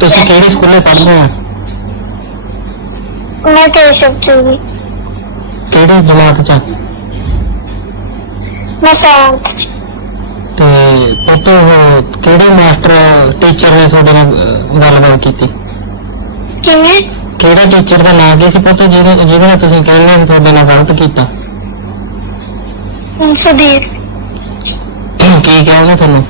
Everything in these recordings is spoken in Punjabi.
ਤੁਸੀਂ ਕਿਹੜੇ ਸਕੂਲੇ ਪੜ੍ਹਦੇ ਆ ਮੈਂ ਕੇਸ਼ਵ ਚੂਗੀ ਕਿਹੜੀ ਜਮਾਤ ਚ ਮੈਂ ਸੈਵੰਥ ਚ। ਤੇ ਪੁੱਤ ਕਿਹੜੇ ਮਾਸਟਰ ਟੀਚਰ ਨੇ ਤੁਹਾਡੇ ਨਾਲ ਗੱਲਬਾਤ ਕੀਤੀ? ਕਿਵੇਂ? ਕਿਹੜੇ ਟੀਚਰ ਦਾ ਨਾਮ ਕੀ ਸੀ ਪੁੱਤ ਜਿਹਨੇ ਜਿਹਦੇ ਨਾਲ ਤੁਸੀਂ ਕਹਿੰਦੇ ਹੋ ਤੁਹਾਡੇ ਨਾਲ ਗਲਤ ਕੀਤਾ? ਸੁਧੀਰ। ਕੀ ਕਿਹਾ ਉਹਨੇ ਤੁਹਾਨੂੰ?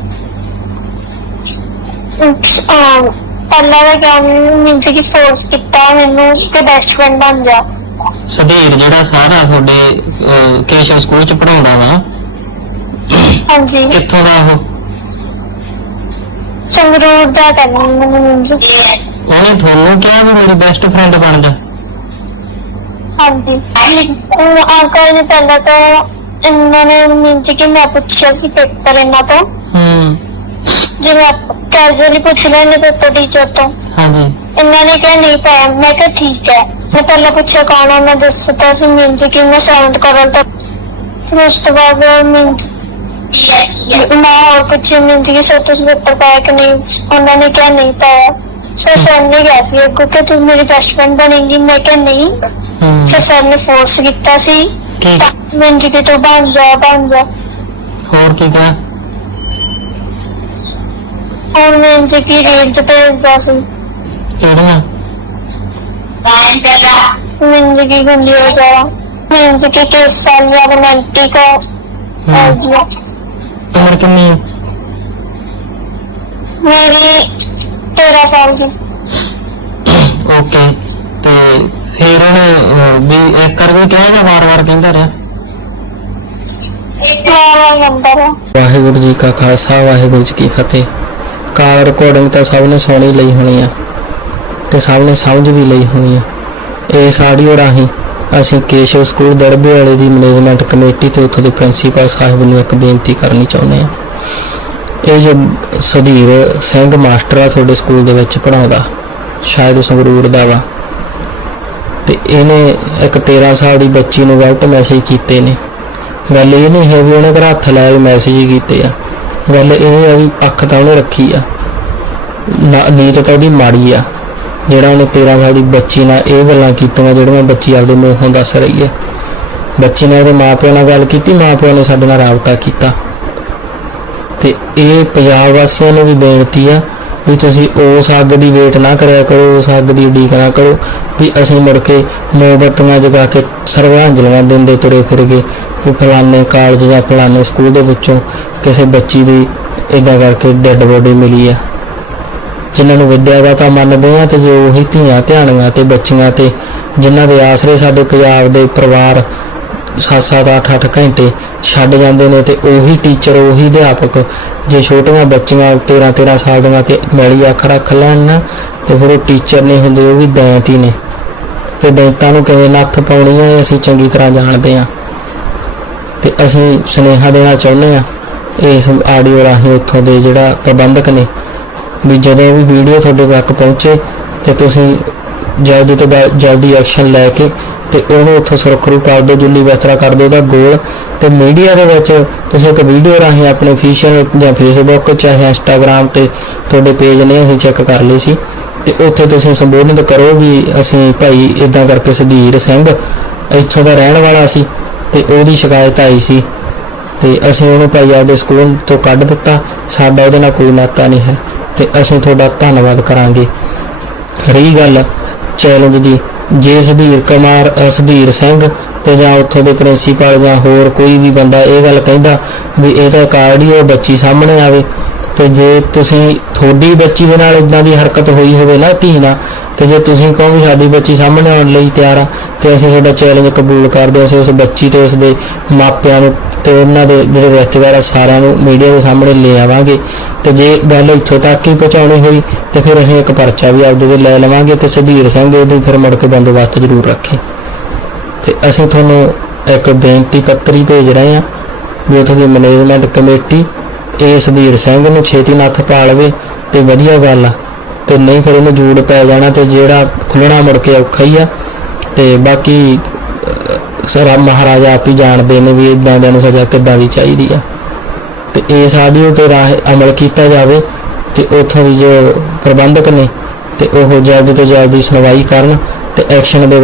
ਪਹਿਲਾਂ ਦਾ ਕੰਮ ਮੀਨਸ ਕਿ ਫੋਰਸ ਕੀਤਾ ਮੈਨੂੰ ਤੇ ਬੈਸਟ ਫਰੈਂਡ ਬਣ ਜਾ ਸੁਧੀਰ ਜਿਹੜਾ ਸਾਰਾ ਤੁਹਾਡੇ ਅਹ, ਕੇਸ਼ਵ ਸਕੂਲ ਚ ਪੜਾਉਂਦਾ ਵਾ ਹਾਂਜੀ। ਕਿੱਥੋਂ ਦਾ ਉਹ? ਸੰਗਰੂਰ ਦਾ ਕਰਨਾ ਮੈਨੂੰ ਮੀਨਸ ਉਹਨੇ ਤੁਹਾਨੂੰ ਕਿਹਾ ਵੀ ਮੇਰੀ ਬੈਸਟ ਫਰੈਂਡ ਬਣ ਜਾ? ਹਾਂਜੀ। ਉਹ ਅੰਕਲ ਨੇ ਪਹਿਲਾਂ ਤਾਂ ਇਹਨਾਂ ਨੇ ਮੀਨਸ ਕਿ ਮੈਂ ਪੁੱਛਿਆ ਸੀ ਪੇਪਰ ਇਹਨਾਂ ਤੋਂ। ਹੂੰ। ਜਿਵੇਂ ਕੈਜੂਅਲੀ ਪੁੱਛ ਲੈਣੇ ਪੇਪਰ ਟੀਚਰ ਤੋਂ ਹਾਂਜੀ। ਇਹਨਾਂ ਨੇ ਕਿਹਾ ਨਹੀਂ ਪਾਇਆ ਮੈਂ ਕਿਹਾ ਠੀਕ ਹੈ। ਮੈਂ ਪਹਿਲਾਂ ਪੁੱਛਿਆ ਕੌਣ ਹੈ ਮੈਂ ਦੱਸਤਾ ਸੀ ਮੀਨਸ ਕਿ ਮੈਂ ਸੈਵੰਥ ਕਰਨ ਤੱਕ ਫਿਰ ਉਸ ਤੋਂ ਬਾਅਦ ਮੀਨਸ ਮੈਂ ਹੋਰ ਪੁੱਛਿਆ ਮੀਨਸ ਕਿ ਸਰ ਤੁਸੀਂ ਪੇਪਰ ਪਾਇਆ ਕਿ ਨਹੀਂ? ਉਹਨਾਂ ਨੇ ਕਿਹਾ ਨਹੀਂ ਪਾਇਆ। ਸਰ ਸਰ ਨੇ ਕਿਹਾ ਸੀ ਕਿਉਂਕਿ ਤੂੰ ਮੇਰੀ ਬੈਸਟ ਫਰੈਂਡ ਬਣੇਗੀ। ਮੈਂ ਕਿਹਾ ਨਹੀਂ। ਫਿਰ ਸਰ ਨੇ ਫੋਰਸ ਕੀਤਾ ਸੀ। ਕੀ? ਮੀਨਸ ਕਿ ਤੂੰ ਬਣ ਜਾ ਬਣ ਜਾ। ਹੋਰ ਕੀ ਕਿਹਾ? ਔਰ ਮੀਨਸ ਕਿ ਰੇਡ ਤੇ ਭੇਜਦਾ ਸੀ ਕਿਹੜੀਆਂ ਮੀਨਸ ਕਿ ਗੁੰਡੀ ਵਗੈਰਾ ਮੀਨਸ ਕਿ ਕਿਸ ਸਾਲ ਜਾਂ ਰੋਮਾਂਟਿਕ ਹੂੰ। ਹੋ ਉਮਰ ਕਿੰਨੀ ਹੈ ਮੇਰੀ 13 ਸਾਲ ਦੀ ਓਕੇ ਤੇ ਫਿਰ ਉਹਨੇ ਅਹ, ਵੀ ਇੱਕ ਕਰਕੇ ਕਿਹਾ ਜਾਂ ਵਾਰ-ਵਾਰ ਕਹਿੰਦਾ ਰਿਹਾ ਮਾਰਾ ਨੰਬਰ ਹੈ ਵਾਹਿਗੁਰੂ ਜੀ ਕਾ ਖਾਲਸਾ ਵਾਹਿਗੁਰੂ ਜੀ ਕੀ ਫਤਿਹ ਕਾਲ ਰਿਕਾਰਡਿੰਗ ਤਾਂ ਸਭ ਨੇ ਸੁਣੀ ਲਈ ਹੋਣੀ ਆ ਤੇ ਸਭ ਨੇ ਸਮਝ ਵੀ ਲਈ ਹੋਣੀ ਆ। ਇਸ ਆਡੀਓ ਰਾਹੀਂ ਅਸੀਂ ਕੇਸ਼ਵ ਸਕੂਲ ਦੜਬੇ ਵਾਲੇ ਦੀ ਮੈਨੇਜਮੈਂਟ ਕਮੇਟੀ ਤੇ ਉੱਥੋਂ ਦੇ ਪ੍ਰਿੰਸੀਪਲ ਸਾਹਿਬ ਨੂੰ ਇੱਕ ਬੇਨਤੀ ਕਰਨੀ ਚਾਹੁੰਦੇ ਆ। ਇਹ ਜੋ ਸੁਧੀਰ ਸਿੰਘ ਮਾਸਟਰ ਆ ਤੁਹਾਡੇ ਸਕੂਲ ਦੇ ਵਿੱਚ ਪੜਾਉਂਦਾ ਸ਼ਾਇਦ ਸੰਗਰੂਰ ਦਾ ਵਾ, ਤੇ ਇਹਨੇ ਇੱਕ 13 ਸਾਲ ਦੀ ਬੱਚੀ ਨੂੰ ਗਲਤ ਮੈਸੇਜ ਕੀਤੇ ਨੇ। ਗੱਲ ਇਹ ਨਹੀਂ ਹੈ ਵੀ ਉਹਨੇ ਘਰ ਹੱਥ ਲਾਇਆ ਮੈਸੇਜ ਹੀ ਕੀਤੇ ਆ। ਗੱਲ ਇਹ ਆ ਵੀ ਅੱਖ ਤਾਂ ਉਹਨੇ ਰੱਖੀ ਆ। ਨੀਤ ਤਾਂ ਉਹਦੀ ਮਾੜੀ ਆ। ਜਿਹੜਾ ਉਹਨੇ 13 ਸਾਲ ਦੀ ਬੱਚੀ ਨਾਲ ਇਹ ਗੱਲਾਂ ਕੀਤੀਆਂ, ਜਿਹੜੀਆਂ ਬੱਚੀ ਆਪਦੇ ਮੂੰਹੋਂ ਦੱਸ ਰਹੀ ਹੈ ਬੱਚੀ ਨੇ ਉਹਦੇ ਮਾਪਿਆਂ ਨਾਲ ਗੱਲ ਕੀਤੀ ਮਾਪਿਆਂ ਨੇ ਸਾਡੇ ਨਾਲ ਰਾਬਤਾ ਕੀਤਾ। ਤੇ ਇਹ ਪੰਜਾਬ ਵਾਸੀਆਂ ਨੂੰ ਵੀ ਬੇਨਤੀ ਆ ਵੀ ਤੁਸੀਂ ਉਸ ਅੱਗ ਦੀ ਵੇਟ ਨਾ ਕਰਿਆ ਕਰੋ, ਉਸ ਅੱਗ ਦੀ ਉਡੀਕ ਨਾ ਕਰੋ ਵੀ ਅਸੀਂ ਮੁੜ ਕੇ ਮੋਮਬੱਤੀਆਂ ਜਗਾ ਕੇ ਸਰਵਾਂਜਲੀਆਂ ਦਿੰਦੇ ਤੁਰੇ ਫਿਰ ਗਏ ਵੀ ਫਲਾਣੇ ਕਾਲਜ ਜਾਂ ਫਲਾਣੇ ਸਕੂਲ ਦੇ ਵਿੱਚੋਂ ਕਿਸੇ ਬੱਚੀ ਦੀ ਇਦਾਂ ਕਰਕੇ ਡੈੱਡ ਬੋਡੀ ਮਿਲੀ ਆ। ਜਿਨ੍ਹਾਂ ਨੂੰ ਵਿਦਿਆ ਦਾ ਤਾਂ ਮੰਨਦੇ ਆ ਤੇ ਜੋ ਉਹੀ ਧੀਆਂ ਧਿਆਣੀਆਂ ਤੇ ਬੱਚੀਆਂ ਤੇ ਜਿਨ੍ਹਾਂ ਦੇ ਆਸਰੇ ਸਾਡੇ ਪੰਜਾਬ ਦੇ ਪਰਿਵਾਰ 7-7 8-8 ਘੰਟੇ ਛੱਡ ਜਾਂਦੇ ਨੇ ਤੇ ਉਹੀ ਟੀਚਰ ਉਹੀ ਅਧਿਆਪਕ ਜੇ ਛੋਟੀਆਂ ਬੱਚੀਆਂ 13-13 ਸਾਲ ਦੀਆਂ ਤੇ ਮੈਲੀ ਅੱਖ ਰੱਖ ਲੈਣ ਨਾ, ਤੇ ਫਿਰ ਉਹ ਟੀਚਰ ਨਹੀਂ ਹੁੰਦੇ, ਉਹ ਵੀ ਦੈਂਤ ਹੀ ਨੇ। ਤੇ ਦੈਂਤਾਂ ਨੂੰ ਕਿਵੇਂ ਨੱਥ ਪਾਉਣੀ ਹੈ ਅਸੀਂ ਚੰਗੀ ਤਰ੍ਹਾਂ ਜਾਣਦੇ ਹਾਂ ਤੇ ਅਸੀਂ ਸੁਨੇਹਾ ਦੇਣਾ ਚਾਹੁੰਦੇ ਆ ਇਸ ਆਡੀਓ ਰਾਹੀਂ ਉੱਥੋਂ ਦੇ ਜਿਹੜਾ ਪ੍ਰਬੰਧਕ ਨੇ ਵੀ ਜਦੋਂ ਵੀ ਵੀਡੀਓ ਤੁਹਾਡੇ ਤੱਕ ਪਹੁੰਚੇ ਤੇ ਤੁਸੀਂ ਜਲਦੀ ਤੋਂ ਜਲਦੀ ਐਕਸ਼ਨ ਲੈ ਕੇ ਤੇ ਉਹਨੂੰ ਉੱਥੋਂ ਸੁਰੱਖਿਅਤ ਕਰ ਦਿਓ, ਜੁੱਲੀ ਬਿਸਤਰਾ ਕਰ ਦਿਓ ਉਹਦਾ ਗੋਲ ਤੇ ਮੀਡੀਆ ਦੇ ਵਿੱਚ ਤੁਸੀਂ ਇੱਕ ਵੀਡੀਓ ਰਾਹੀਂ ਆਪਣੇ ਅਫੀਸ਼ੀਅਲ ਜਾਂ ਫੇਸਬੁੱਕ ਚਾਹੇ ਇੰਸਟਾਗ੍ਰam ਤੇ ਤੁਹਾਡੇ ਪੇਜ ਨੇ ਅਸੀਂ ਚੈੱਕ ਕਰ ਲਈ ਸੀ ਤੇ ਉੱਥੇ ਤੁਸੀਂ ਸੰਬੋਧਿਤ ਕਰੋ ਵੀ ਅਸੀਂ ਭਾਈ ਇਦਾਂ ਕਰਕੇ ਸੁਧੀਰ ਸਿੰਘ ਇੱਥੋਂ ਦਾ ਰਹਿਣ ਵਾਲਾ ਸੀ। ਤੇ ਉਹਦੀ ਸ਼ਿਕਾਇਤ ਆਈ ਸੀ ਤੇ ਅਸੀਂ ਉਹਨੂੰ ਭਾਈ ਆਪਦੇ ਸਕੂਲ ਤੋਂ ਕੱਢ ਦਿੱਤਾ। ਸਾਡਾ ਉਹਦੇ ਨਾਲ ਕੋਈ ਨਾਤਾ ਨਹੀਂ ਹੈ ਤੇ ਅਸੀਂ ਤੁਹਾਡਾ ਧੰਨਵਾਦ ਕਰਾਂਗੇ। ਰਹੀ ਗੱਲ ਚੈਲੰਜ ਦੀ, ਜੇ ਸੁਧੀਰ ਕੁਮਾਰ, ਸੁਧੀਰ ਸਿੰਘ ਤੇ ਜਾਂ ਉੱਥੋਂ ਦੇ ਪ੍ਰਿੰਸੀਪਲ ਜਾਂ ਹੋਰ ਕੋਈ ਵੀ ਬੰਦਾ ਇਹ ਗੱਲ ਕਹਿੰਦਾ ਵੀ ਇਹਦਾ ਕਾਰਡ ਹੀ ਉਹ ਬੱਚੀ ਸਾਹਮਣੇ ਆਵੇ ਤੇ ਜੇ ਤੁਸੀਂ ਤੁਹਾਡੀ ਬੱਚੀ ਦੇ ਨਾਲ ਇਦਾਂ ਦੀ ਹਰਕਤ ਹੋਈ ਹੋਵੇ ਨਾ ਧੀ ਨਾਲ, ਤੇ ਜੇ ਤੁਸੀਂ ਕਹੋ ਵੀ ਸਾਡੀ ਬੱਚੀ ਸਾਹਮਣੇ ਆਉਣ ਲਈ ਤਿਆਰ ਆ, ਤੇ ਅਸੀਂ ਤੁਹਾਡਾ ਚੈਲੰਜ ਕਬੂਲ ਕਰਦੇ ਅਸੀਂ ਉਸ ਬੱਚੀ ਤੇ ਉਸ ਦੇ ਮਾਪਿਆਂ ਨੂੰ ਤੇ ਉਹਨਾਂ ਦੇ ਜਿਹੜੇ ਰਿਸ਼ਤੇਦਾਰ ਆ, ਸਾਰਿਆਂ ਨੂੰ ਮੀਡੀਆ ਦੇ ਸਾਹਮਣੇ ਲੈ ਆਵਾਂਗੇ। ਤੇ ਜੇ ਗੱਲ ਇੱਥੋਂ ਤੱਕ ਹੀ ਪਹੁੰਚਾਉਣੀ ਹੋਈ, ਤੇ ਫਿਰ ਅਸੀਂ ਇੱਕ ਪਰਚਾ ਵੀ ਆਪਦੇ ਤੇ ਲੈ ਲਵਾਂਗੇ ਤੇ ਸੁਧੀਰ ਸਿੰਘ ਇਹਦੀ ਫਿਰ ਮੁੜ ਕੇ ਬੰਦੋਬਸਤ ਜ਼ਰੂਰ ਰੱਖੇ। ਤੇ ਅਸੀਂ ਤੁਹਾਨੂੰ ਇੱਕ ਬੇਨਤੀ ਪੱਤਰ ਹੀ ਭੇਜ ਰਹੇ ਹਾਂ ਵੀ ਉੱਥੇ ਦੀ ਮੈਨੇਜਮੈਂਟ ਕਮੇਟੀ ਇਹ ਸੁਧੀਰ ਸਿੰਘ ਨੂੰ ਛੇਤੀ ਨੱਥ ਪਾ ਲਵੇ ਤੇ ਵਧੀਆ ਗੱਲ ਆ। ਤੇ ਨਹੀਂ ਫਿਰ ਇਹਨੂੰ ਜੂੜ ਪੈ ਜਾਣਾ ਤੇ ਜਿਹੜਾ ਖੁੱਲਣਾ ਮੁੜ ਕੇ ਔਖਾ ਹੀ ਆ। ਤੇ ਬਾਕੀ ਸਰਾ ਮਹਾਰਾਜਾ ਆਪ ਹੀ ਜਾਣਦੇ ਨੇ ਵੀ ਇਦਾਂ ਦੇ ਨੂੰ ਸਜ਼ਾ ਕਿੱਦਾਂ ਦੀ ਚਾਹੀਦੀ ਆ। ਤੇ ਇਸ ਆਡੀਓ ਤੇ ਰਾਹ ਅਮਲ ਕੀਤਾ ਜਾਵੇ ਤੇ ਉੱਥੋਂ ਵੀ ਜੋ ਪ੍ਰਬੰਧਕ ਨੇ ਤੇ ਉਹ ਜਲਦੀ ਤੋਂ ਜਲਦੀ ਸੁਣਵਾਈ ਕਰਨ ਤੇ ਐਕਸ਼ਨ ਦੇ